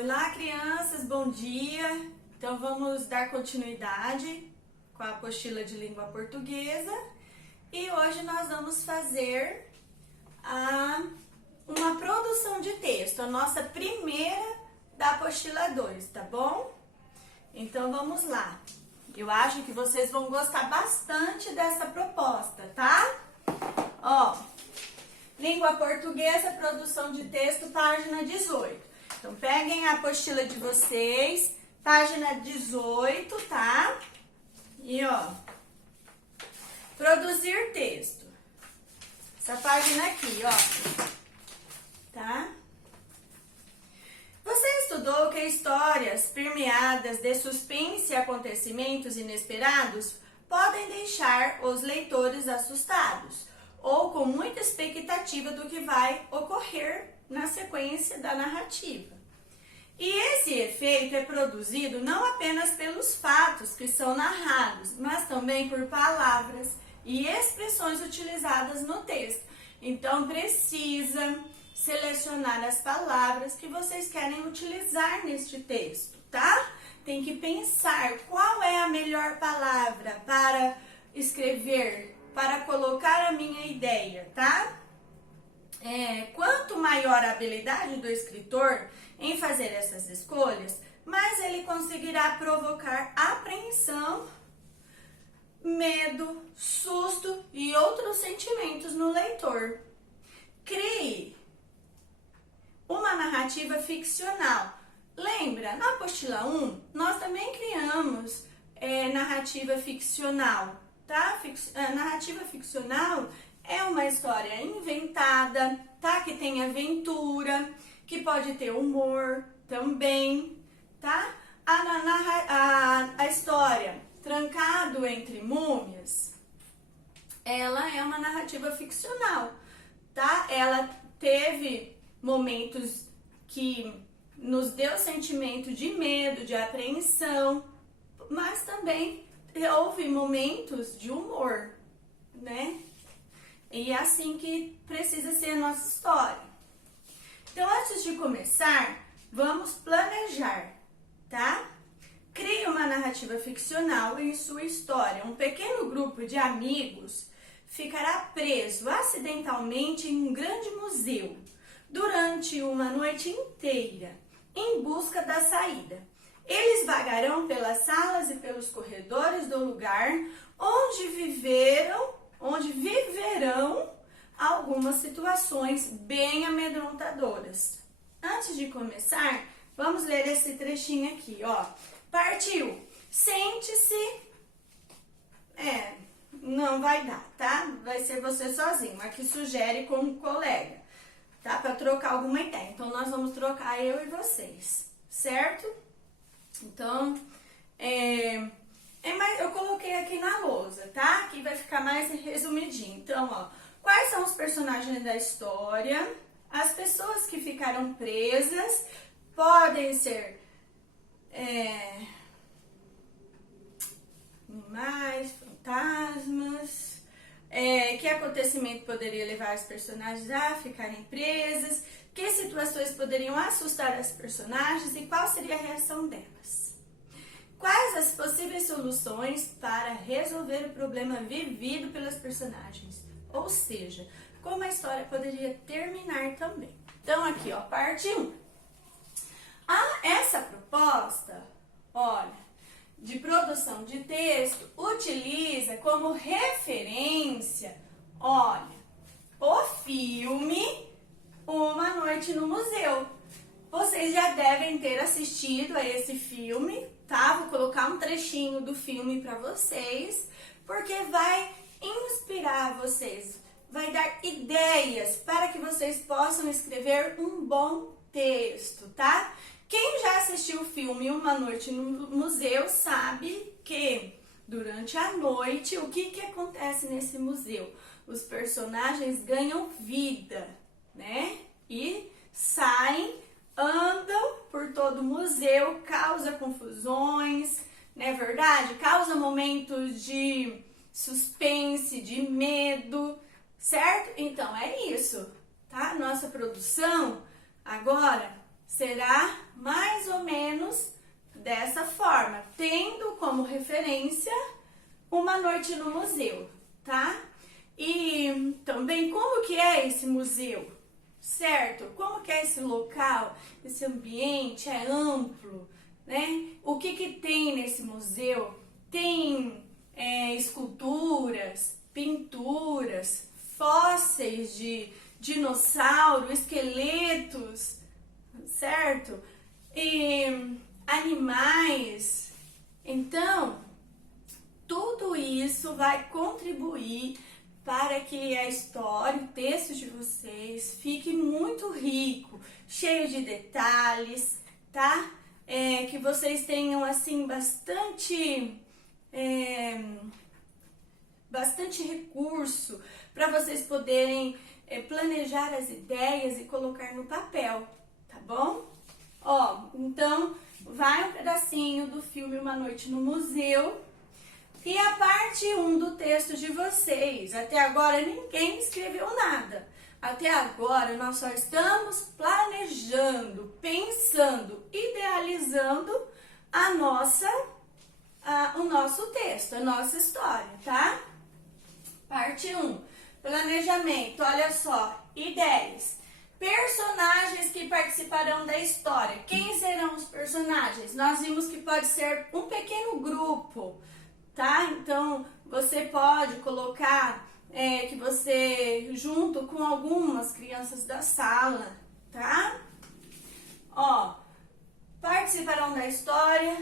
Olá, crianças, bom dia! Então, vamos dar continuidade com a apostila de língua portuguesa e hoje nós vamos fazer uma produção de texto, a nossa primeira da apostila 2, tá bom? Então, vamos lá. Eu acho que vocês vão gostar bastante dessa proposta, tá? Ó, língua portuguesa, produção de texto, página 18. Então, peguem a apostila de vocês, página 18, tá? E, ó, produzir texto. Essa página aqui, ó, tá? Você estudou que histórias permeadas de suspense e acontecimentos inesperados podem deixar os leitores assustados ou com muita expectativa do que vai ocorrer na sequência da narrativa. E esse efeito é produzido não apenas pelos fatos que são narrados, mas também por palavras e expressões utilizadas no texto. Então, precisa selecionar as palavras que vocês querem utilizar neste texto, tá? Tem que pensar qual é a melhor palavra para escrever, para colocar a minha ideia, tá? Quanto maior a habilidade do escritor em fazer essas escolhas, mais ele conseguirá provocar apreensão, medo, susto e outros sentimentos no leitor. Crie uma narrativa ficcional. Lembra, na apostila 1, nós também criamos narrativa ficcional, tá? Narrativa ficcional é uma história inventada, tá? Que tem aventura, que pode ter humor também, tá? A história Trancado entre Múmias, ela é uma narrativa ficcional, tá? Ela teve momentos que nos deu sentimento de medo, de apreensão, mas também houve momentos de humor, né? E é assim que precisa ser a nossa história. Então, antes de começar, vamos planejar, tá? Crie uma narrativa ficcional em sua história. Um pequeno grupo de amigos ficará preso acidentalmente em um grande museu durante uma noite inteira, em busca da saída. Eles vagarão pelas salas e pelos corredores do lugar onde viverão algumas situações bem amedrontadoras. Antes de começar, vamos ler esse trechinho aqui, ó. Partiu. Sente-se. Não vai dar, tá? Vai ser você sozinho. Aqui sugere com um colega, tá? Para trocar alguma ideia. Então, nós vamos trocar eu e vocês, certo? Então, eu coloquei aqui na lousa, tá? Aqui vai ficar mais resumidinho. Então, ó, quais são os personagens da história? As pessoas que ficaram presas podem ser animais, fantasmas. Que acontecimento poderia levar os personagens a ficarem presas? Que situações poderiam assustar as personagens e qual seria a reação delas? Quais as possíveis soluções para resolver o problema vivido pelos personagens? Ou seja, como a história poderia terminar também. Então, aqui, ó, parte 1. Essa proposta, olha, de produção de texto, utiliza como referência, olha, o filme Uma Noite no Museu. Vocês já devem ter assistido a esse filme, tá? Vou colocar um trechinho do filme para vocês, porque vai inspirar vocês, vai dar ideias para que vocês possam escrever um bom texto, tá? Quem já assistiu o filme Uma Noite no Museu sabe que durante a noite, o que acontece nesse museu? Os personagens ganham vida, né? E saem, andam por todo o museu, causa confusões, não é verdade? Causa momentos de suspense, de medo, certo? Então, é isso, tá? Nossa produção agora será mais ou menos dessa forma, tendo como referência Uma Noite no Museu, tá? E também como que é esse museu, certo? Como que é esse local, esse ambiente é amplo, né? O que que tem nesse museu? Tem esculturas, pinturas, fósseis de dinossauro, esqueletos, certo? E animais. Então, tudo isso vai contribuir para que a história, o texto de vocês fique muito rico, cheio de detalhes, tá? Que vocês tenham, assim, bastante recurso para vocês poderem planejar as ideias e colocar no papel, tá bom? Ó, então, vai um pedacinho do filme Uma Noite no Museu. E a parte 1 do texto de vocês. Até agora ninguém escreveu nada. Até agora nós só estamos planejando, pensando, idealizando o nosso texto, a nossa história, tá? Parte 1. Planejamento. Olha só. Ideias. Personagens que participarão da história. Quem serão os personagens? Nós vimos que pode ser um pequeno grupo, tá? Então, você pode colocar que você, junto com algumas crianças da sala, tá? Ó, participarão da história.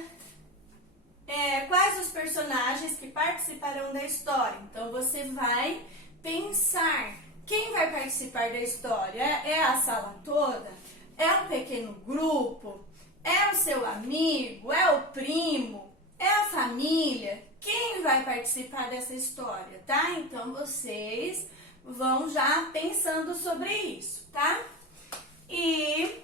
Quais os personagens que participarão da história? Então, você vai pensar quem vai participar da história. É a sala toda? É um pequeno grupo? É o seu amigo? É o primo? É a família? Quem vai participar dessa história, tá? Então, vocês vão já pensando sobre isso, tá? E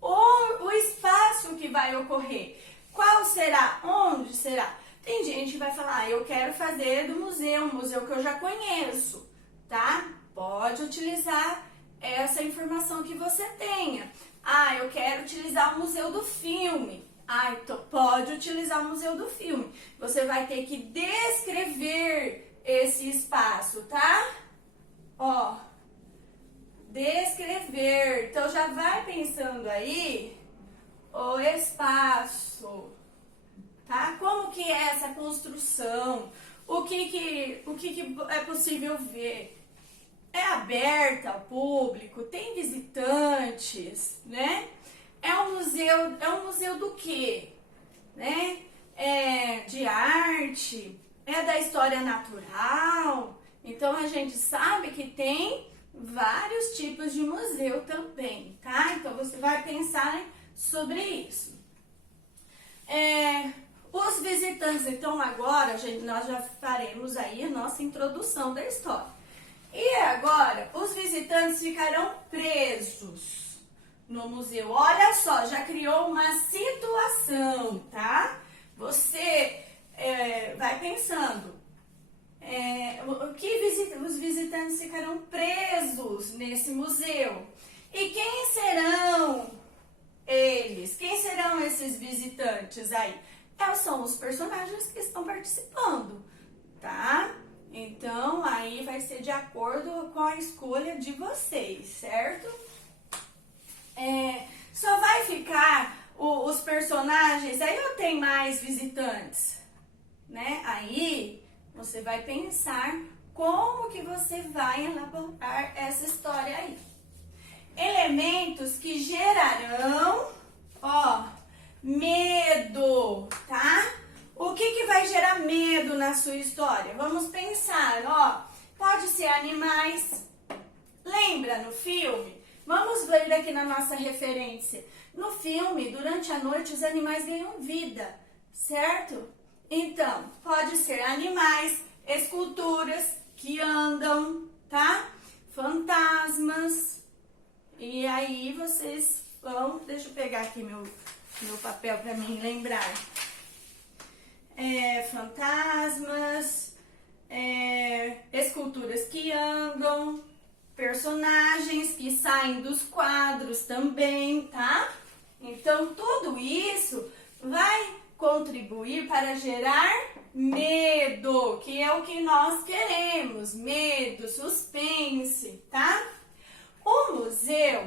o espaço que vai ocorrer, qual será? Onde será? Tem gente que vai falar, eu quero fazer do museu, um museu que eu já conheço, tá? Pode utilizar essa informação que você tenha. Ah, eu quero utilizar o museu do filme. Ah, então pode utilizar o museu do filme. Você vai ter que descrever esse espaço, tá? Ó, descrever. Então já vai pensando aí o espaço, tá? Como que é essa construção? O que é possível ver? É aberta ao público? Tem visitantes, né? É um museu do quê? Né? De arte? É da história natural? Então, a gente sabe que tem vários tipos de museu também, tá? Então, você vai pensar sobre isso. Os visitantes, então, agora, nós já faremos aí a nossa introdução da história. E agora, os visitantes ficarão presos no museu. Olha só, já criou uma situação, tá? Você vai pensando, os visitantes ficarão presos nesse museu. E quem serão eles? Quem serão esses visitantes aí? São os personagens que estão participando, tá? Então, aí vai ser de acordo com a escolha de vocês, certo? Só vai ficar os personagens, aí ou tem mais visitantes, né? Aí você vai pensar como que você vai elaborar essa história aí. Elementos que gerarão, medo, tá? O que vai gerar medo na sua história? Vamos pensar, pode ser animais. Lembra no filme? Vamos ver aqui na nossa referência. No filme, durante a noite, os animais ganham vida, certo? Então, pode ser animais, esculturas que andam, tá? Fantasmas. E aí vocês vão... Deixa eu pegar aqui meu papel para mim lembrar. Fantasmas, esculturas que andam, personagens que saem dos quadros também, tá? Então, tudo isso vai contribuir para gerar medo, que é o que nós queremos, medo, suspense, tá? O museu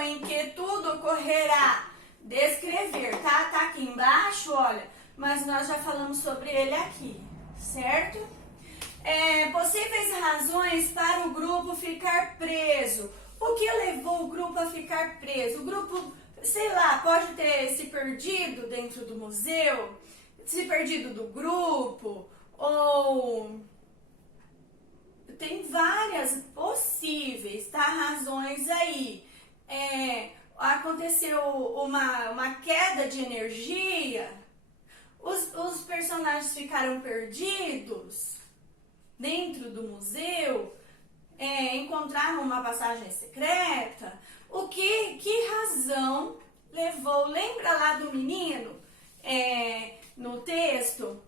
em que tudo ocorrerá, descrever, tá? Tá aqui embaixo, olha, mas nós já falamos sobre ele aqui, certo? Possíveis razões para o grupo ficar preso. O que levou o grupo a ficar preso? O grupo, sei lá, pode ter se perdido dentro do museu, se perdido do grupo, ou tem várias possíveis, tá? Razões aí. Aconteceu uma queda de energia, os personagens ficaram perdidos dentro do museu, encontraram uma passagem secreta. Que razão levou? Lembra lá do menino no texto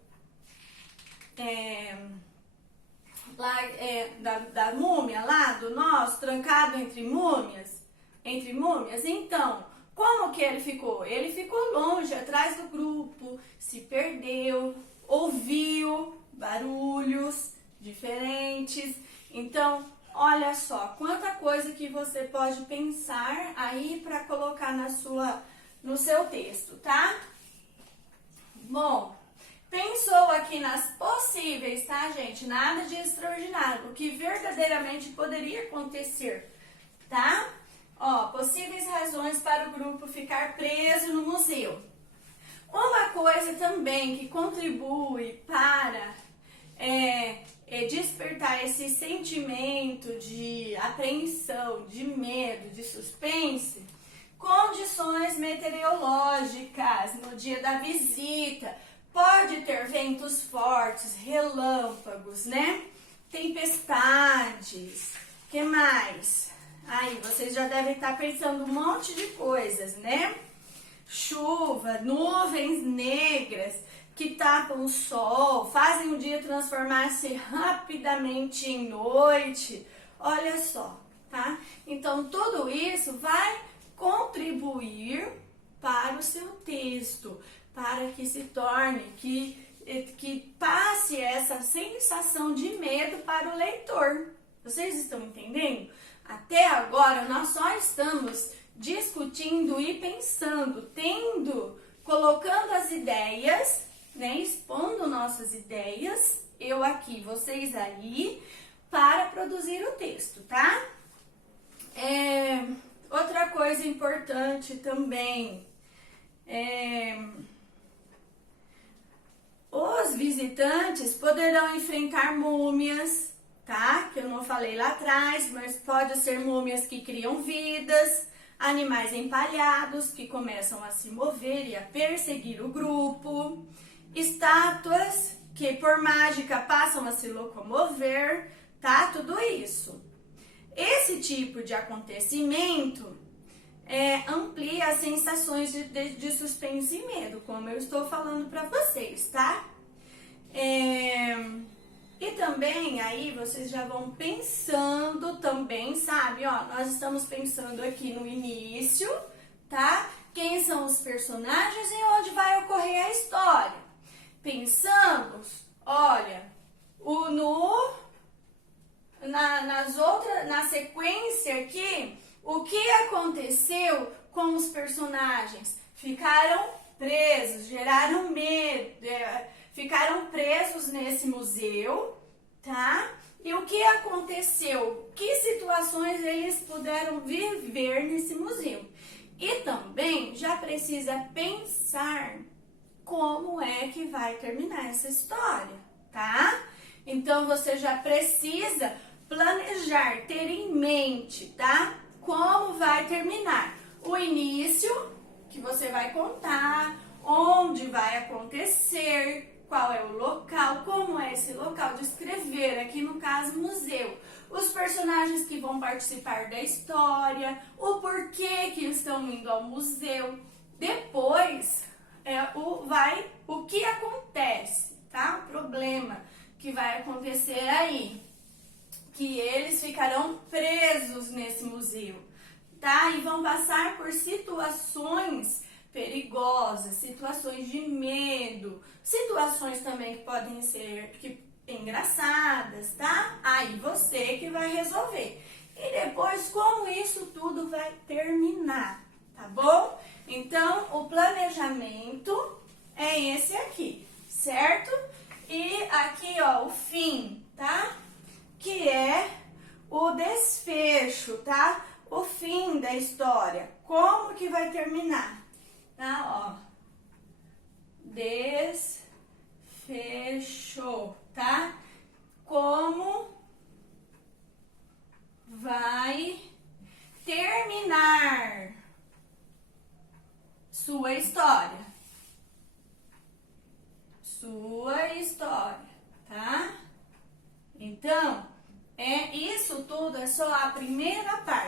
da múmia lá do nosso, trancado entre múmias? Então, como que ele ficou? Ele ficou longe, atrás do grupo, se perdeu, ouviu barulhos diferentes. Então, olha só, quanta coisa que você pode pensar aí para colocar no seu texto, tá? Bom, pensou aqui nas possíveis, tá, gente? Nada de extraordinário, o que verdadeiramente poderia acontecer, tá? Ó, possíveis razões para o grupo ficar preso no museu. Uma coisa também que contribui para despertar esse sentimento de apreensão, de medo, de suspense, condições meteorológicas no dia da visita. Pode ter ventos fortes, relâmpagos, né? Tempestades. Que mais? Aí, vocês já devem estar pensando um monte de coisas, né? Chuva, nuvens negras que tapam o sol, fazem o dia transformar-se rapidamente em noite. Olha só, tá? Então, tudo isso vai contribuir para o seu texto, para que se torne, que passe essa sensação de medo para o leitor. Vocês estão entendendo? Até agora, nós só estamos discutindo e pensando, colocando as ideias, né, expondo nossas ideias, eu aqui, vocês aí, para produzir o texto, tá? Outra coisa importante também, os visitantes poderão enfrentar múmias, tá? Que eu não falei lá atrás, mas pode ser múmias que criam vidas, animais empalhados que começam a se mover e a perseguir o grupo, estátuas que por mágica passam a se locomover, tá? Tudo isso. Esse tipo de acontecimento amplia as sensações de suspense e medo, como eu estou falando para vocês, tá? E também aí vocês já vão pensando também, sabe? Ó, nós estamos pensando aqui no início, tá? Quem são os personagens e onde vai ocorrer a história. Pensamos, olha, na sequência aqui, o que aconteceu com os personagens? Ficaram presos, geraram medo, ficaram presos nesse museu, tá? E o que aconteceu? Que situações eles puderam viver nesse museu? E também já precisa pensar como é que vai terminar essa história, tá? Então você já precisa planejar, ter em mente, tá? Como vai terminar. O início, que você vai contar, onde vai acontecer, qual é o local, como é esse local, descrever, aqui no caso, museu. Os personagens que vão participar da história, o porquê que estão indo ao museu. Depois, o que acontece, tá? O problema que vai acontecer aí, que eles ficarão presos nesse museu, tá? E vão passar por situações perigosas, situações de medo, situações também que podem ser engraçadas, tá? Aí você que vai resolver. E depois como isso tudo vai terminar, tá bom? Então, o planejamento é esse aqui, certo? E aqui, ó, o fim, tá? Que é o desfecho, tá? O fim da história. Como que vai terminar? Tá, ó. Desfecho, tá? Como vai terminar sua história. Sua história, tá? Então, isso tudo é só a primeira parte.